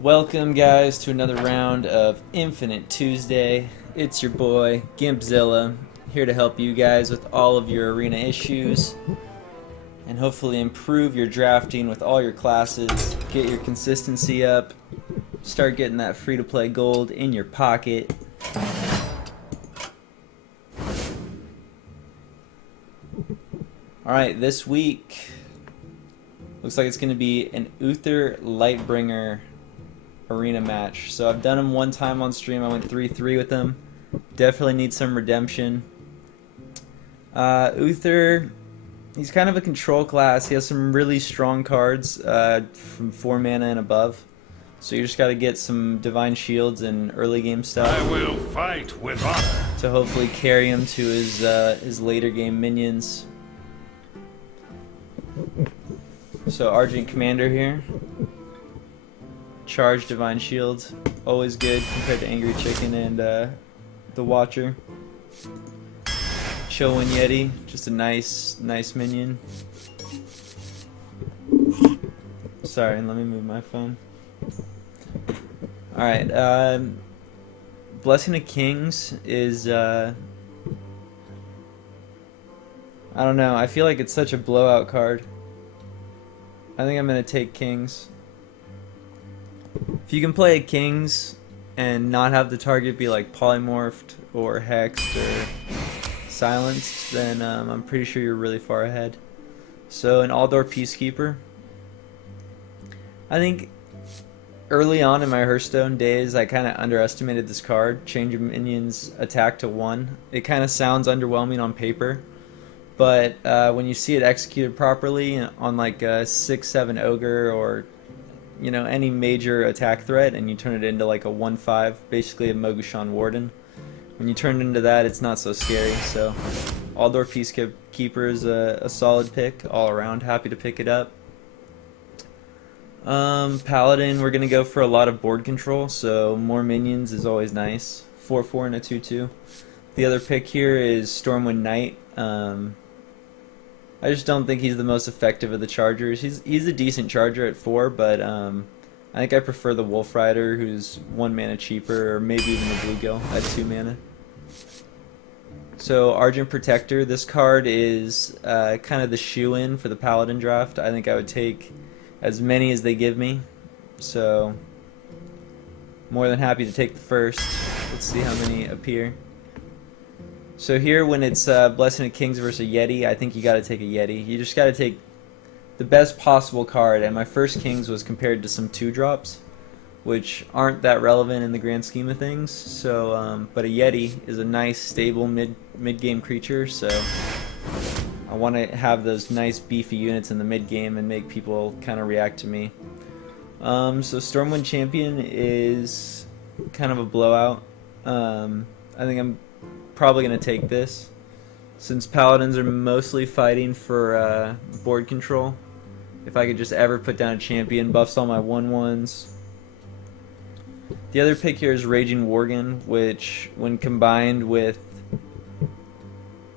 Welcome, guys, to another round of Infinite Tuesday. It's your boy, Gimpzilla, here to help you guys with all of your arena issues and hopefully improve your drafting with all your classes, get your consistency up, start getting that free-to-play gold in your pocket. Alright, this week looks like it's going to be an Uther Lightbringer arena match. So I've done him one time on stream. I went 3-3 with him. Definitely need some redemption. Uther, he's kind of a control class. He has some really strong cards from 4 mana and above. So you just got to get some divine shields and early game stuff. I will fight with honor to hopefully carry him to his later game minions. So Argent Commander here. Charge Divine Shield, always good compared to Angry Chicken and the Watcher. Chillwind Yeti, just a nice minion. Sorry, let me move my phone. Alright, Blessing of Kings is, I don't know, I feel like it's such a blowout card. I think I'm going to take Kings. If you can play a Kings and not have the target be like polymorphed or hexed or silenced, then I'm pretty sure you're really far ahead. So an Aldor Peacekeeper. I think early on in my Hearthstone days I kind of underestimated this card. Change of minions attack to 1. It kind of sounds underwhelming on paper, but when you see it executed properly on like a 6-7 Ogre or any major attack threat, and you turn it into like a 1/5, basically a Mogushan Warden. When you turn it into that, it's not so scary. So Aldor Peacekeeper is a solid pick all around. Happy to pick it up. Paladin, we're gonna go for a lot of board control, so more minions is always nice. 4/4 and a 2/2. The other pick here is Stormwind Knight. I just don't think he's the most effective of the chargers. He's a decent charger at 4, but I think I prefer the Wolf Rider, who's 1 mana cheaper, or maybe even the Bluegill at 2 mana. So Argent Protector, this card is kind of the shoe-in for the Paladin draft. I think I would take as many as they give me. So more than happy to take the first. Let's see how many appear. So here, when it's Blessing of Kings versus a Yeti, I think you got to take a Yeti. You just got to take the best possible card, and my first Kings was compared to some 2-drops, which aren't that relevant in the grand scheme of things. So, but a Yeti is a nice, stable mid-game creature, so I want to have those nice, beefy units in the mid-game and make people kind of react to me. So Stormwind Champion is kind of a blowout. I think I'm probably going to take this, since Paladins are mostly fighting for board control. If I could just ever put down a champion, buffs all my 1/1s. The other pick here is Raging Worgen, which when combined with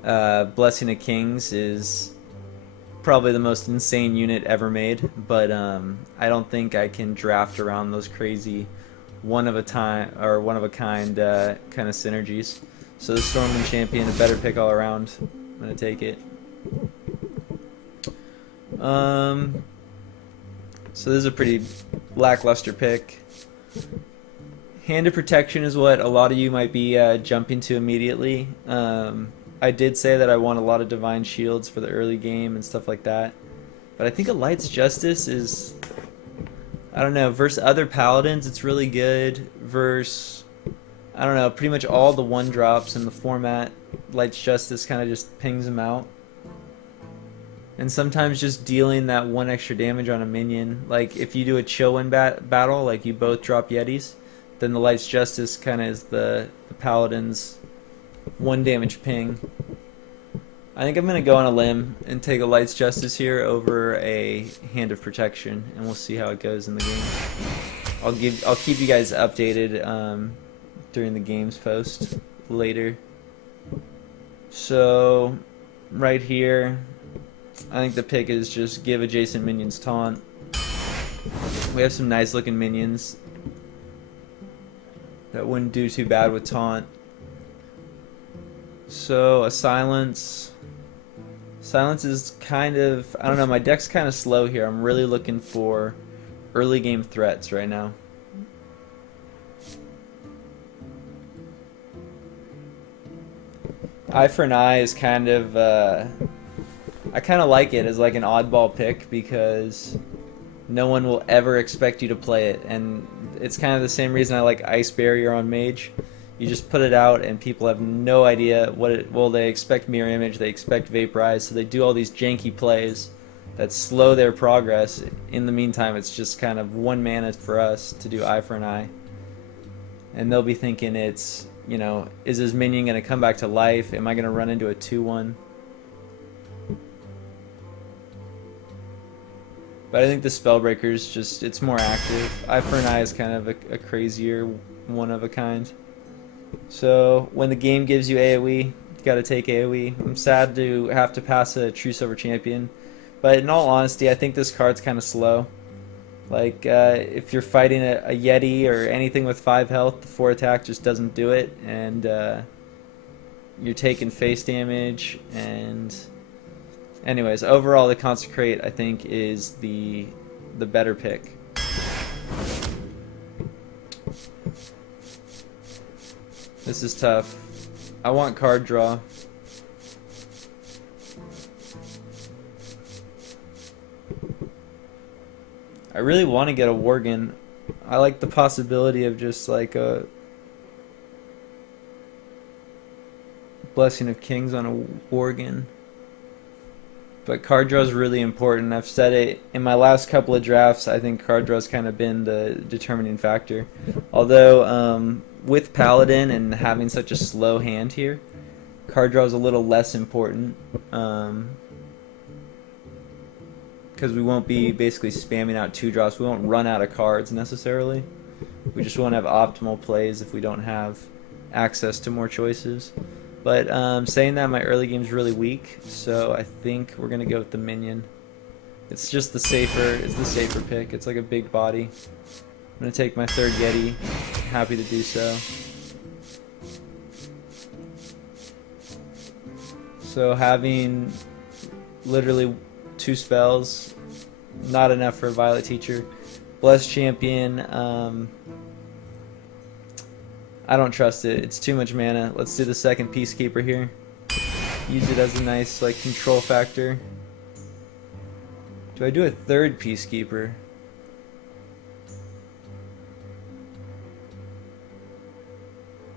Blessing of Kings is probably the most insane unit ever made, but I don't think I can draft around those crazy one of a kind kind of synergies. So the Stormwind Champion, a better pick all around. I'm going to take it. So this is a pretty lackluster pick. Hand of Protection is what a lot of you might be jumping to immediately. I did say that I want a lot of Divine Shields for the early game and stuff like that. But I think a Light's Justice is, I don't know, versus other Paladins it's really good. Versus, I don't know, pretty much all the 1-drops in the format, Light's Justice kind of just pings them out. And sometimes just dealing that 1 extra damage on a minion, like if you do a Chillwind battle, like you both drop Yetis, then the Light's Justice kind of is the Paladin's 1 damage ping. I think I'm going to go on a limb and take a Light's Justice here over a Hand of Protection, and we'll see how it goes in the game. I'll keep you guys updated during the games post later. So right here, I think the pick is just give adjacent minions taunt. We have some nice looking minions. That wouldn't do too bad with taunt. So a silence. Silence is kind of, I don't know, my deck's kind of slow here. I'm really looking for early game threats right now. Eye for an Eye is kind of, I kind of like it as like an oddball pick because no one will ever expect you to play it, and it's kind of the same reason I like Ice Barrier on Mage. You just put it out and people have no idea what it, well, they expect Mirror Image, they expect Vaporize, so they do all these janky plays that slow their progress. In the meantime, it's just kind of 1 mana for us to do Eye for an Eye. And they'll be thinking it's, you know, is his minion going to come back to life? Am I going to run into a 2-1? But I think the Spellbreaker's just, it's more active. Eye for an Eye is kind of a crazier one of a kind. So when the game gives you AoE, you got to take AoE. I'm sad to have to pass a True Silver Champion, but in all honesty, I think this card's kind of slow. Like if you're fighting a Yeti or anything with 5 health, the 4 attack just doesn't do it, and you're taking face damage. And anyways, overall, the Consecrate I think is the better pick. This is tough. I want card draw. I really want to get a Worgen. I like the possibility of just like a Blessing of Kings on a Worgen. But card draw is really important. I've said it in my last couple of drafts. I think card draw's kind of been the determining factor. Although with Paladin and having such a slow hand here, card draw is a little less important. Because we won't be basically spamming out 2 drops. We won't run out of cards necessarily. We just won't have optimal plays if we don't have access to more choices. But saying that, my early game's really weak, so I think we're gonna go with the minion. It's just the safer pick. It's like a big body. I'm gonna take my 3rd Yeti. Happy to do so. So having literally 2 spells, not enough for a Violet Teacher. Blessed Champion, I don't trust it. It's too much mana. Let's do the 2nd Peacekeeper here. Use it as a nice like control factor. Do I do a 3rd Peacekeeper?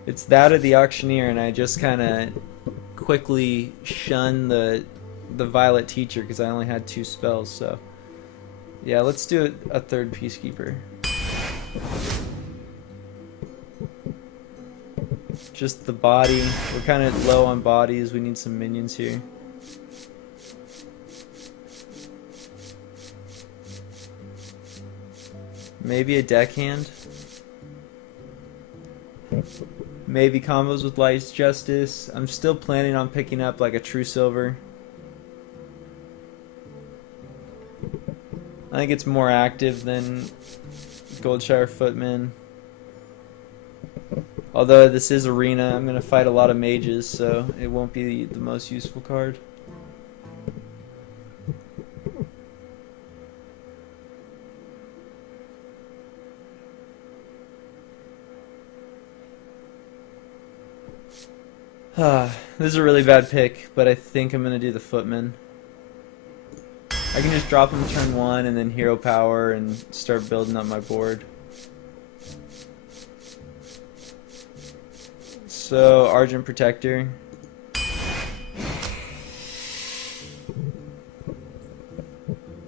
It's that or the Auctioneer, and I just kind of quickly shun the Violet Teacher because I only had 2 spells. So yeah, let's do a 3rd Peacekeeper. Just the body. We're kind of low on bodies. We need some minions here. Maybe a deckhand. Maybe combos with Light's Justice. I'm still planning on picking up like a True Silver. I think it's more active than Goldshire Footman. Although this is Arena, I'm going to fight a lot of mages, so it won't be the most useful card. This is a really bad pick, but I think I'm going to do the Footman. I can just drop him turn 1 and then Hero Power and start building up my board. So, Argent Protector.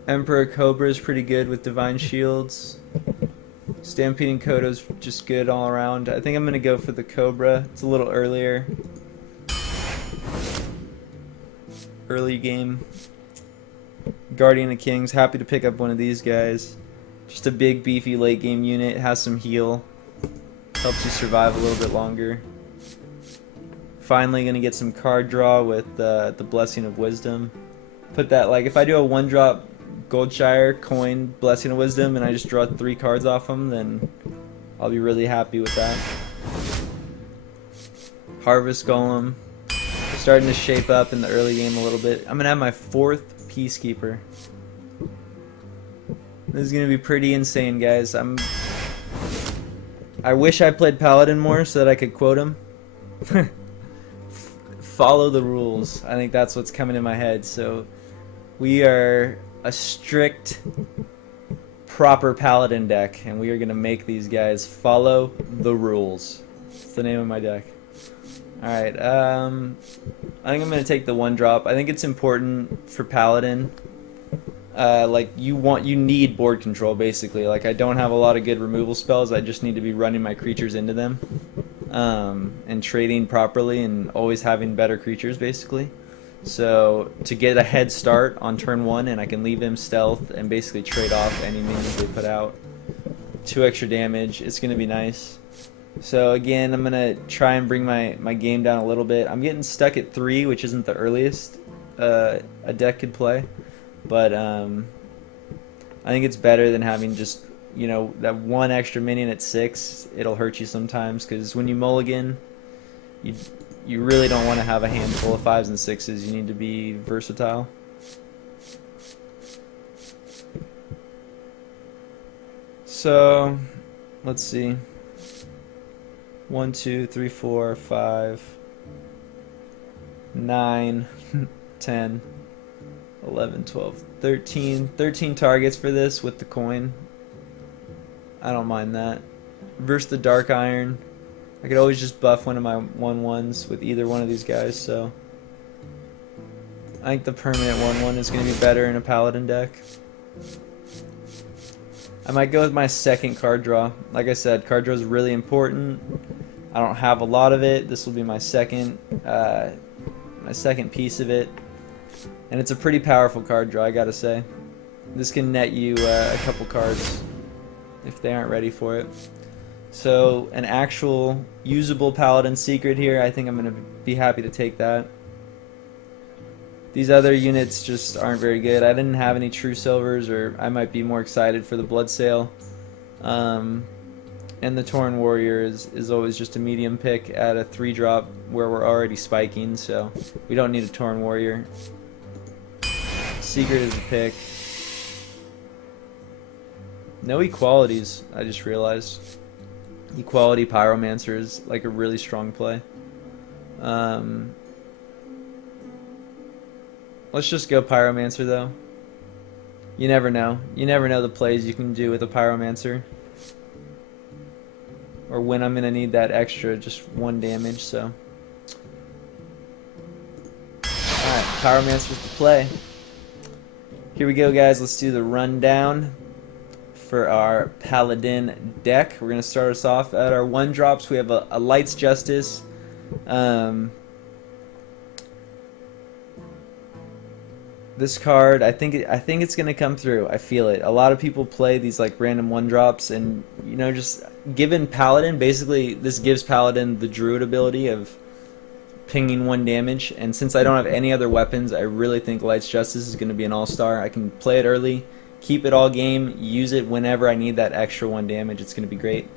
Emperor Cobra is pretty good with Divine Shields. Stampeding Kodo's just good all around. I think I'm going to go for the Cobra. It's a little earlier. Early game. Guardian of Kings. Happy to pick up one of these guys. Just a big, beefy late game unit. Has some heal. Helps you survive a little bit longer. Finally going to get some card draw with the Blessing of Wisdom. Put that, like, if I do a 1-drop Goldshire coin Blessing of Wisdom and I just draw 3 cards off them, then I'll be really happy with that. Harvest Golem. Starting to shape up in the early game a little bit. I'm going to have my 4th Peacekeeper. This is going to be pretty insane, guys. I wish I played Paladin more so that I could quote him. Follow the rules. I think that's what's coming in my head. So we are a strict, proper Paladin deck, and we are going to make these guys follow the rules. That's the name of my deck. Alright, I think I'm going to take the 1-drop. I think it's important for Paladin. Like, you need board control, basically. Like, I don't have a lot of good removal spells. I just need to be running my creatures into them. And trading properly and always having better creatures, basically. So, to get a head start on turn 1, and I can leave them stealth and basically trade off any minions they put out. 2 extra damage. It's going to be nice. So, again, I'm going to try and bring my game down a little bit. I'm getting stuck at 3, which isn't the earliest a deck could play. But I think it's better than having just, you know, that 1 extra minion at 6. It'll hurt you sometimes, because when you mulligan, you really don't want to have a handful of 5s and 6s. You need to be versatile. So, let's see. 1, 2, 3, 4, 5, 9, 10, 11, 12, 13. 13 targets for this with the coin. I don't mind that. Versus the Dark Iron. I could always just buff one of my 1/1s with either one of these guys, so I think the permanent 1/1 is going to be better in a Paladin deck. I might go with my 2nd card draw. Like I said, card draw is really important. I don't have a lot of it. This will be my second piece of it. And it's a pretty powerful card draw, I gotta say. This can net you a couple cards if they aren't ready for it. So, an actual usable Paladin secret here, I think I'm going to be happy to take that. These other units just aren't very good. I didn't have any True Silvers, or I might be more excited for the Blood Sail. And the Tauren Warrior is always just a medium pick at a 3-drop where we're already spiking, so we don't need a Tauren Warrior. Secret is a pick. No equalities, I just realized. Equality Pyromancer is like a really strong play. Let's just go Pyromancer though. You never know. You never know the plays you can do with a Pyromancer. Or when I'm going to need that extra, just 1 damage, so. Alright, Pyromancer's the play. Here we go, guys. Let's do the rundown for our Paladin deck. We're going to start us off at our 1-drops. We have a Light's Justice. This card, I think it's going to come through. I feel it. A lot of people play these like random 1-drops, and you know, just given Paladin, basically this gives Paladin the Druid ability of pinging 1 damage, and since I don't have any other weapons, I really think Light's Justice is going to be an all-star. I can play it early, keep it all game, use it whenever I need that extra 1 damage. It's going to be great.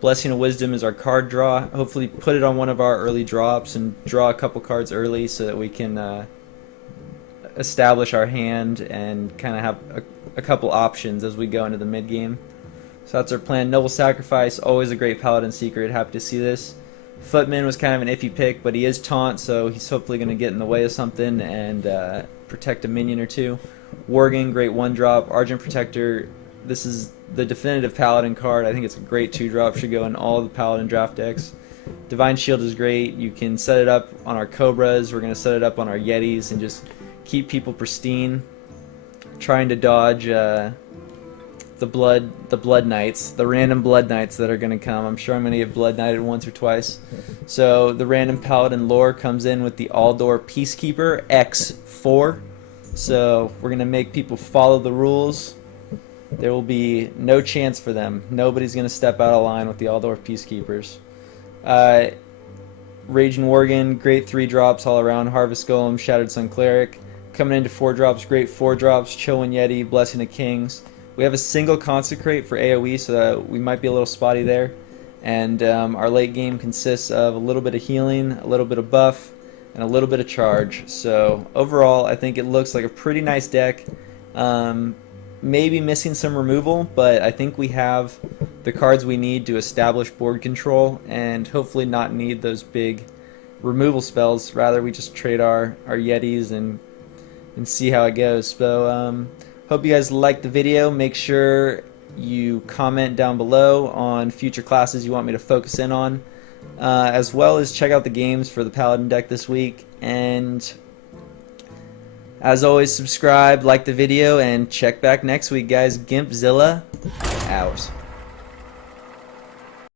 Blessing of Wisdom is our card draw. Hopefully put it on one of our early drops and draw a couple cards early so that we can establish our hand and kind of have a couple options as we go into the mid game. So that's our plan. Noble Sacrifice, always a great Paladin secret. Happy to see this. Footman was kind of an iffy pick, but he is taunt, so he's hopefully going to get in the way of something and protect a minion or 2. Worgen, great 1-drop. Argent Protector, this is the definitive Paladin card. I think it's a great 2-drop. Should go in all the Paladin draft decks. Divine Shield is great. You can set it up on our Cobras. We're going to set it up on our Yetis and just keep people pristine. Trying to dodge the Blood Knights, the random Blood Knights that are going to come. I'm sure I'm going to get Blood Knighted once or twice. So the random Paladin lore comes in with the Aldor Peacekeeper X4. So we're going to make people follow the rules. There will be no chance for them. Nobody's going to step out of line with the Aldor Peacekeepers. Raging Worgen, great 3-drops all around. Harvest Golem, Shattered Sun Cleric. Coming into 4-drops, great 4-drops. Chillin' Yeti, Blessing of Kings. We have a single Consecrate for AoE, so we might be a little spotty there. And our late game consists of a little bit of healing, a little bit of buff, and a little bit of charge. So overall, I think it looks like a pretty nice deck. Maybe missing some removal, but I think we have the cards we need to establish board control and hopefully not need those big removal spells. Rather, we just trade our Yetis and see how it goes. So hope you guys liked the video. Make sure you comment down below on future classes you want me to focus in on, as well as check out the games for the Paladin deck this week. And as always, subscribe, like the video, and check back next week, guys. Gimpzilla out.